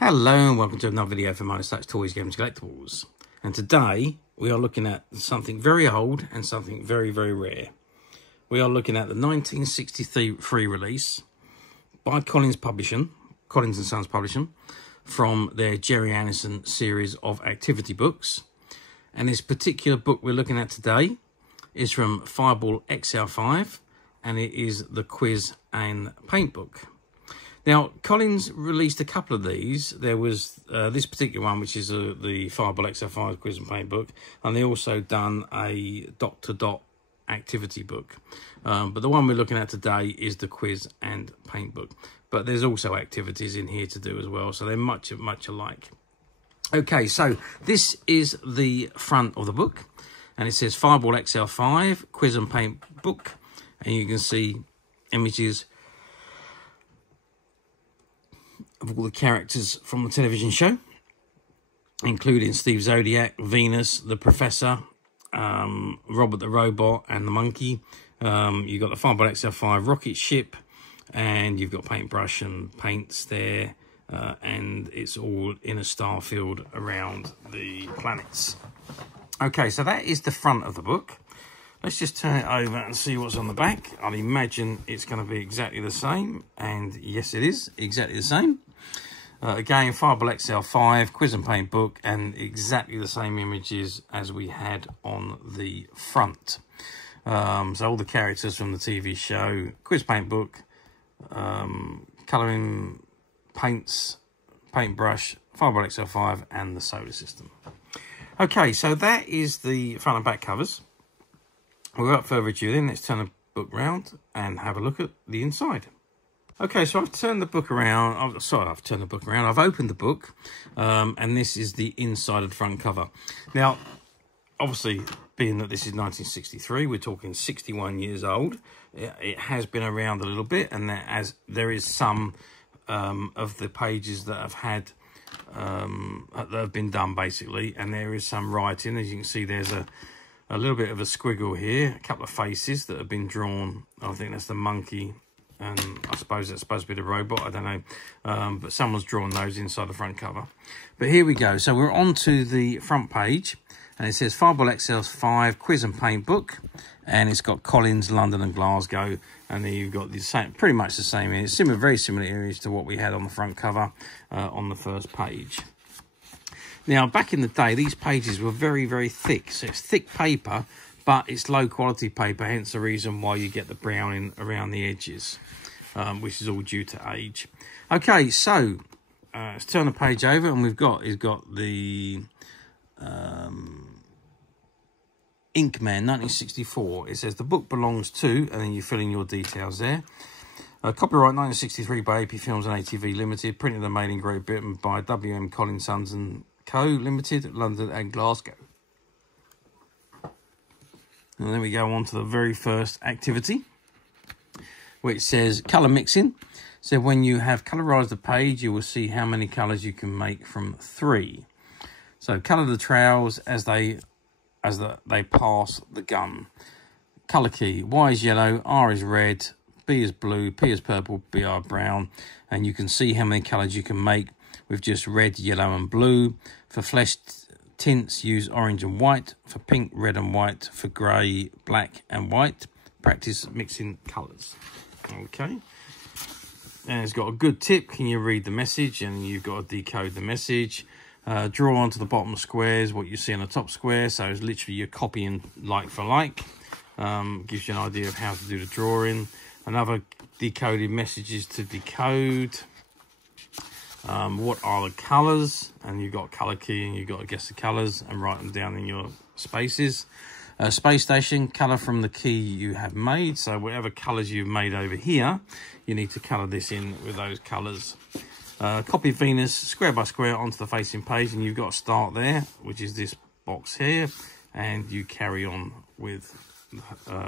Hello and welcome to another video from Minus Touch Toys, Games, Collectibles. And today we are looking at something very old and something very, very rare. We are looking at the 1963 release by Colourings and Sons Publishing, from their Gerry Andersons series of activity books. And this particular book we're looking at today is from Fireball XL5, and it is the Quiz and Paint book. Now, Colourings released a couple of these. There was this particular one, which is the Fireball XL5 Quiz and Paint book, and they also done a dot-to-dot activity book. But the one we're looking at today is the Quiz and Paint book. But there's also activities in here to do as well, so they're much alike. Okay, so this is the front of the book, and it says Fireball XL5 Quiz and Paint book, and you can see images of all the characters from the television show, including Steve Zodiac, Venus, the Professor, Robert the Robot, and the Monkey. You've got the Fireball XL5 rocket ship, and you've got paintbrush and paints there, and it's all in a star field around the planets. Okay, so that is the front of the book. Let's just turn it over and see what's on the back. I'd imagine it's going to be exactly the same, and yes, it is exactly the same. Again, Fireball XL5 Quiz and Paint book, and exactly the same images as we had on the front. So all the characters from the TV show, Quiz Paint book, colouring paints, paintbrush, Fireball XL5, and the solar system. Okay, so that is the front and back covers. Without further ado then, let's turn the book round and have a look at the inside. Okay, so I've turned the book around. I've opened the book, and this is the inside of the front cover. Now, obviously, being that this is 1963, we're talking 61 years old. It has been around a little bit, and there is some of the pages that have had that have been done basically, and there is some writing. As you can see, there's a little bit of a squiggle here, a couple of faces that have been drawn. I think that's the monkey, and I suppose that's supposed to be the robot, I don't know. But someone's drawn those inside the front cover. But here we go. So we're on to the front page, and it says Fireball XL5 Quiz and Paint book, and it's got Colourings, London and Glasgow, and then you've got the same, pretty much the same areas, very similar areas to what we had on the front cover on the first page. Now, back in the day, these pages were very, very thick. So it's thick paper, but it's low quality paper, hence the reason why you get the browning around the edges, which is all due to age. Okay, so let's turn the page over, and he's got the Inkman 1964. It says the book belongs to, and then you fill in your details there. Copyright 1963 by AP Films and ATV Limited, printed and made in Great Britain by W.M. Colourings Sons and Co. Limited, London and Glasgow. And then we go on to the very first activity, which says colour mixing. So when you have colourised the page, you will see how many colours you can make from 3. So colour the trails as they pass the gun. Colour key: Y is yellow, R is red, B is blue, P is purple, BR brown. And you can see how many colours you can make with just red, yellow and blue. For flesh tints, use orange and white. For pink, red and white. For grey, black and white. Practice mixing colours. Okay. And it's got a good tip. Can you read the message? And you've got to decode the message. Draw onto the bottom squares what you see on the top square. So it's literally you're copying like for like. Gives you an idea of how to do the drawing. Another decoded messages to decode. What are the colours? And you've got colour key, and you've got to guess the colours and write them down in your spaces. Space station, colour from the key you have made. So whatever colours you've made over here, you need to colour this in with those colours. Copy Venus square by square onto the facing page, and you've got to start there, which is this box here, and you carry on with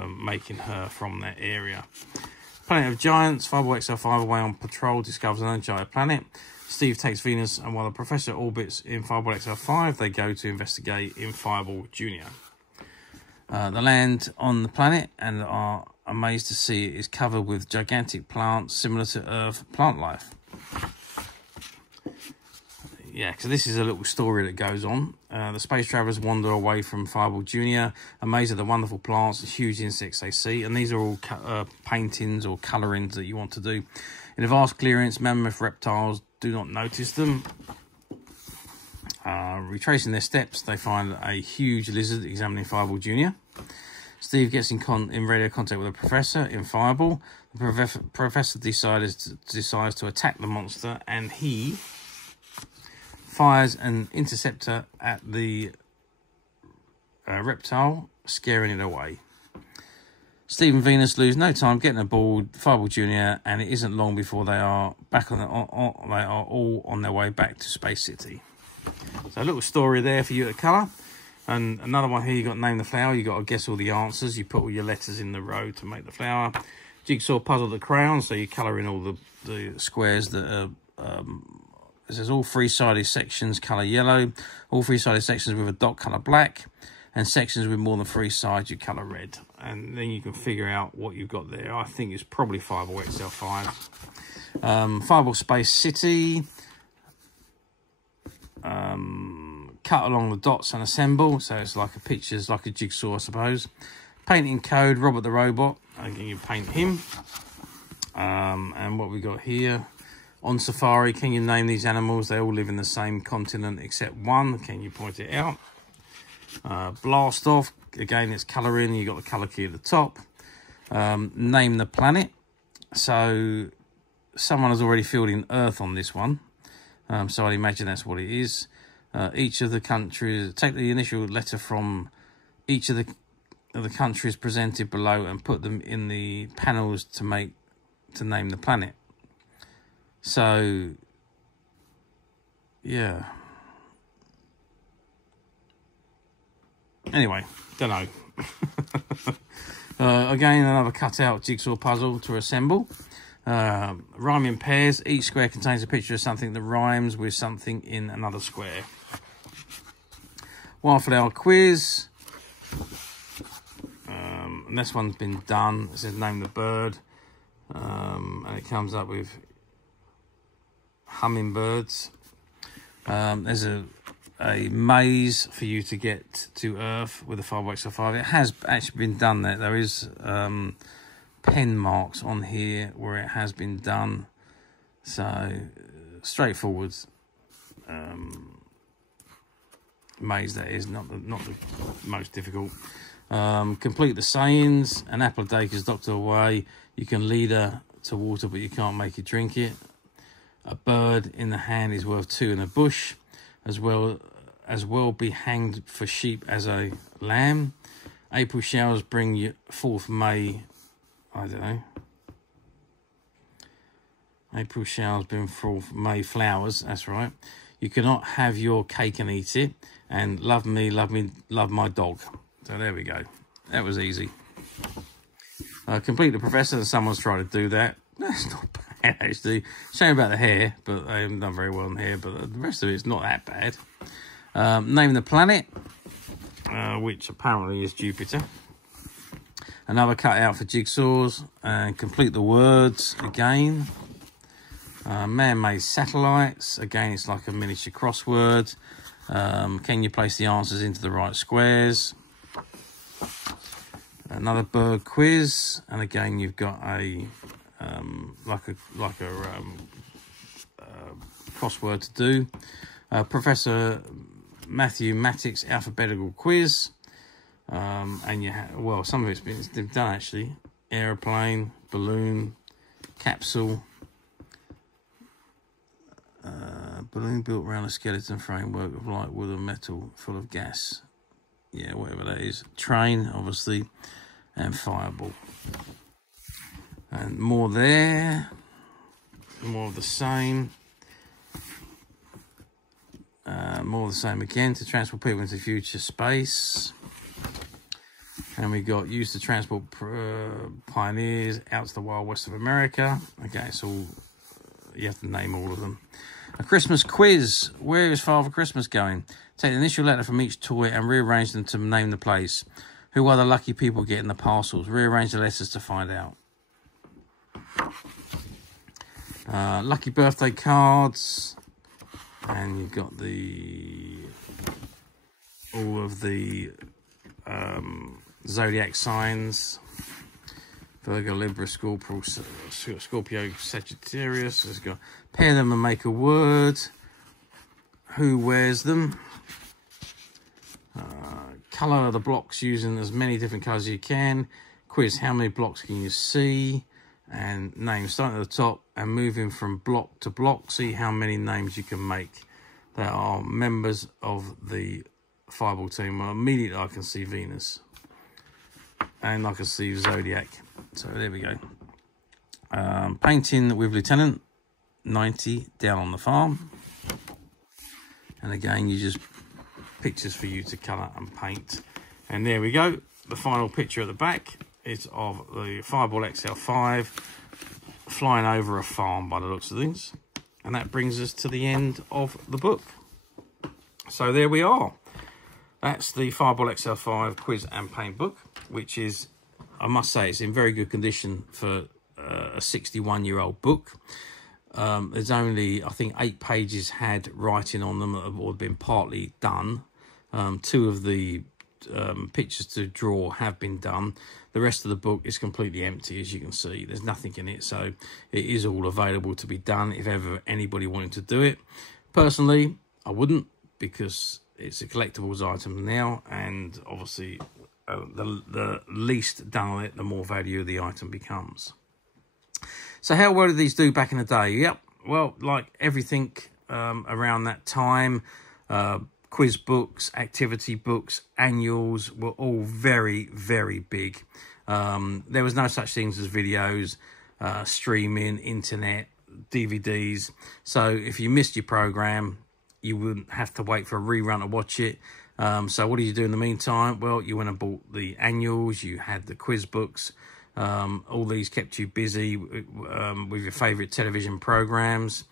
making her from that area. Planet of Giants, Fireball XL5 away on patrol, discovers an uncharted planet. Steve takes Venus, and while the Professor orbits in Fireball XL5, they go to investigate in Fireball Junior. They land on the planet and are amazed to see it is covered with gigantic plants similar to Earth plant life. yeah, because this is a little story that goes on. The space travelers wander away from Fireball Jr., amazed at the wonderful plants, the huge insects they see. And these are all paintings or colourings that you want to do. In a vast clearance, mammoth reptiles do not notice them. Retracing their steps, they find a huge lizard examining Fireball Jr. Steve gets in radio contact with a professor in Fireball. The professor decides to attack the monster, and he fires an interceptor at the reptile, scaring it away. Steve and Venus lose no time getting aboard Fireball Jr., and it isn't long before they are back on they are all on their way back to Space City. So a little story there for you to colour. And another one here, you got to name the flower. You got to guess all the answers. You put all your letters in the row to make the flower. Jigsaw puzzle the crayon, so you colour in all the squares that are, it says all three-sided sections colour yellow, all three-sided sections with a dot colour black, and sections with more than 3 sides you colour red. And then you can figure out what you've got there. I think it's probably Fireball XL5. Fireball Space City. Cut along the dots and assemble, so it's like a picture, it's like a jigsaw, I suppose. Painting code, Robert the Robot. Again, you paint him. And what we got here, on safari, can you name these animals? They all live in the same continent except one. Can you point it out? Blast off, again, it's colouring. You got the colour key at the top. Name the planet. So someone has already filled in Earth on this one. So I'd imagine that's what it is. Each of the countries, take the initial letter from each of the countries presented below and put them in the panels to name the planet. So, yeah. Anyway, don't know. Again, another cutout jigsaw puzzle to assemble. Rhyming pairs. Each square contains a picture of something that rhymes with something in another square. Wildflower quiz. And this one's been done. It says name the bird. And it comes up with hummingbirds. There's a maze for you to get to Earth with the Fireball XL5. It has actually been done there. There is pen marks on here where it has been done. So straightforward maze, that is not the most difficult. Complete the sayings. An apple a day is doctor away. You can lead her to water, but you can't make her drink it. A bird in the hand is worth 2 in a bush. As well be hanged for sheep as a lamb. April showers bring you forth May. I don't know. April showers bring forth May flowers. That's right. You cannot have your cake and eat it. And love me, love my dog. So there we go. That was easy. Complete the professor. Someone's tried to do that. That's not bad, actually. Shame about the hair, but they haven't done very well on hair. But the rest of it's not that bad. Name the planet, which apparently is Jupiter. Another cutout for jigsaws. And complete the words again. Man-made satellites. Again, it's like a miniature crossword. Can you place the answers into the right squares? Another bird quiz, and again you've got a crossword to do. Professor Matthew Mattick's alphabetical quiz, and you have, well, some of it's been done actually. Aeroplane, balloon, capsule. Balloon built around a skeleton framework of light wood or metal full of gas. Yeah, whatever that is. Train, obviously, and Fireball. And more there. More of the same. More of the same again to transport people into future space. And we got used to transport pioneers out to the wild west of America. Okay, it's all, you have to name all of them. A Christmas quiz. Where is Father Christmas going? Take the initial letter from each toy and rearrange them to name the place. Who are the lucky people getting the parcels? Rearrange the letters to find out. Lucky birthday cards. And you've got all of the zodiac signs. Virgo, Libra, Scorpio, Sagittarius. It's got pair them and make a word. Who wears them? Colour the blocks using as many different colours as you can. Quiz, how many blocks can you see? And names, starting at the top and moving from block to block. See how many names you can make that are members of the Fireball team. Well, immediately I can see Venus. And I can see Zodiac. So there we go. Painting with Lieutenant, 90, down on the farm. And again, you just pictures for you to colour and paint. And there we go. The final picture at the back is of the Fireball XL5 flying over a farm by the looks of things. And that brings us to the end of the book. So there we are. That's the Fireball XL5 Quiz and Paint book, which is, I must say, it's in very good condition for a 61-year-old book. There's only, I think, 8 pages had writing on them that have been partly done. 2 of the pictures to draw have been done. The rest of the book is completely empty, as you can see. There's nothing in it, so it is all available to be done if ever anybody wanted to do it. Personally, I wouldn't, because it's a collectibles item now, and obviously the least done on it, the more value the item becomes. So how well did these do back in the day? Yep, well, like everything around that time, quiz books, activity books, annuals were all very, very big. There was no such things as videos, streaming, internet, DVDs. So if you missed your program, you wouldn't have to wait for a rerun to watch it. So what do you do in the meantime? Well, you went and bought the annuals, you had the quiz books. All these kept you busy with your favourite television programs.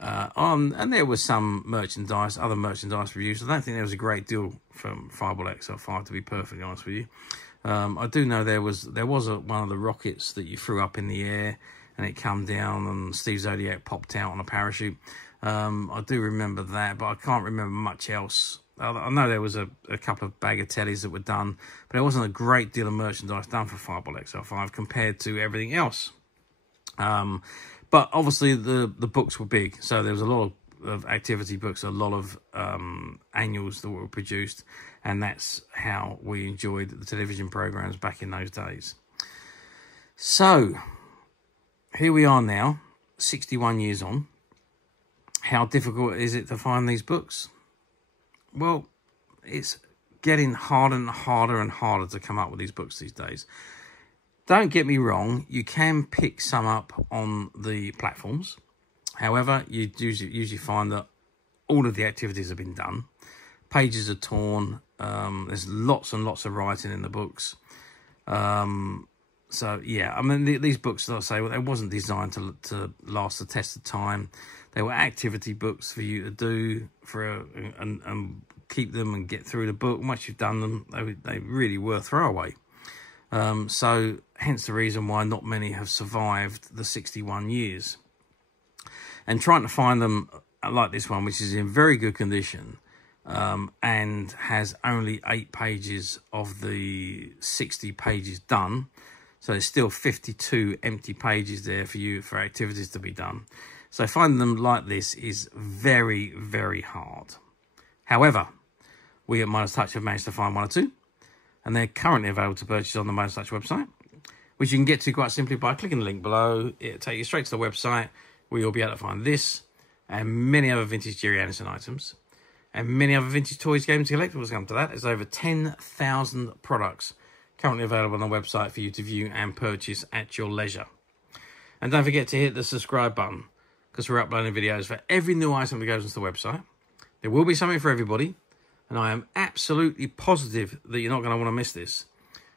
And there was some merchandise, other merchandise reviews. I don't think there was a great deal from Fireball XL5, to be perfectly honest with you. I do know there was one of the rockets that you threw up in the air and it come down and Steve Zodiac popped out on a parachute. I do remember that, but I can't remember much else. I know there was a couple of bagatelles that were done, but there wasn't a great deal of merchandise done for Fireball XL5 compared to everything else. But obviously the books were big, so there was a lot of activity books, a lot of annuals that were produced, and that's how we enjoyed the television programs back in those days. So here we are now, 61 years on. How difficult is it to find these books? Well, it's getting harder and harder and harder to come up with these books these days. Don't get me wrong, you can pick some up on the platforms. However, you usually find that all of the activities have been done. Pages are torn. There's lots and lots of writing in the books. So, yeah, I mean, these books, like I say, they wasn't designed to last the test of time. They were activity books for you to do and keep them and get through the book. Once you've done them, they really were throwaway. So, hence the reason why not many have survived the 61 years. And trying to find them like this one, which is in very good condition, and has only 8 pages of the 60 pages done. So there's still 52 empty pages there for you for activities to be done. So finding them like this is very, very hard. However, we at Midas Touch have managed to find 1 or 2, and they're currently available to purchase on the Midas Touch website, which you can get to quite simply by clicking the link below. It'll take you straight to the website, where you'll be able to find this and many other vintage Gerry Anderson items, and many other vintage toys, games, and collectibles come to that. There's over 10,000 products currently available on the website for you to view and purchase at your leisure. And don't forget to hit the subscribe button, because we're uploading videos for every new item that goes onto the website. There will be something for everybody, and I am absolutely positive that you're not going to want to miss this,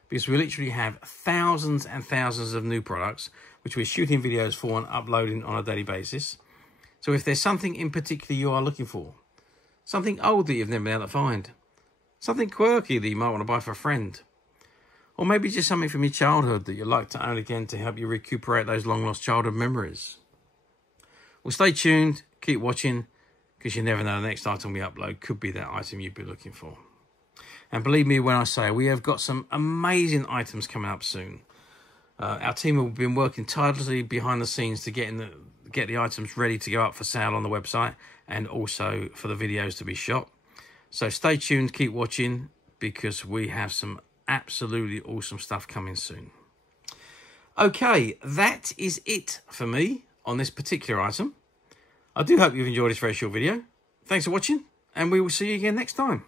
because we literally have thousands and thousands of new products, which we're shooting videos for and uploading on a daily basis. So if there's something in particular you are looking for, something old that you've never been able to find, something quirky that you might want to buy for a friend, or maybe just something from your childhood that you'd like to own again to help you recuperate those long-lost childhood memories. Well, stay tuned, keep watching, because you never know, the next item we upload could be that item you'd be looking for. And believe me when I say we have got some amazing items coming up soon. Our team have been working tirelessly behind the scenes to get the items ready to go up for sale on the website, and also for the videos to be shot. So stay tuned, keep watching, because we have some absolutely awesome stuff coming soon. Okay, that is it for me on this particular item. I do hope you've enjoyed this very short video. Thanks for watching, and we will see you again next time.